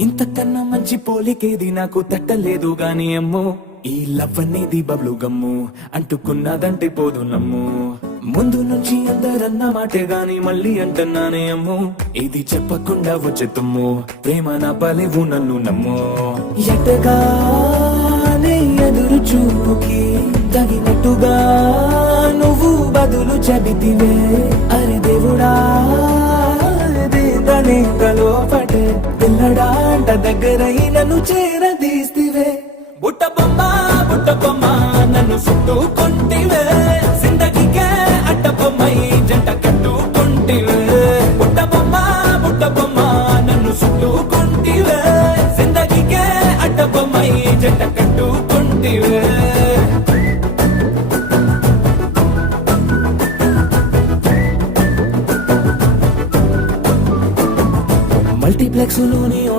ఇంతకన్నా మంచి పోలికేది నాకు తట్టలేదు గాని అమ్మో, ఈ లవ్ అనేది బబ్లు గమ్ము అంటుకున్నదంటే పోదు నమ్ము. ముందు నుంచి అందరన్న మాటే గాని మళ్ళీ అంటున్నానే అమ్ము, ఇది చెప్పకుండా వచ్చే తుమ్ము, ప్రేమ నా పలేవు నన్ను నమ్ము. ఎటగానే ఎదురు చూపుకి తగినట్టుగా నువ్వు బదులు చెబితివే, అరే దేవుడా తనే పటే పిల్లడాంట దగ్గరై నన్ను చేరదీస్తివే. బుట్ట బొమ్మ నన్ను చుట్టుకుంటివే, జిందగీకే అడ్డ బొమ్మై జంట కట్టుకుంటివే. బుట్ట బొమ్మ నన్ను చుట్టుకుంటివే, జిందగీకే అడ్డ బొమ్మ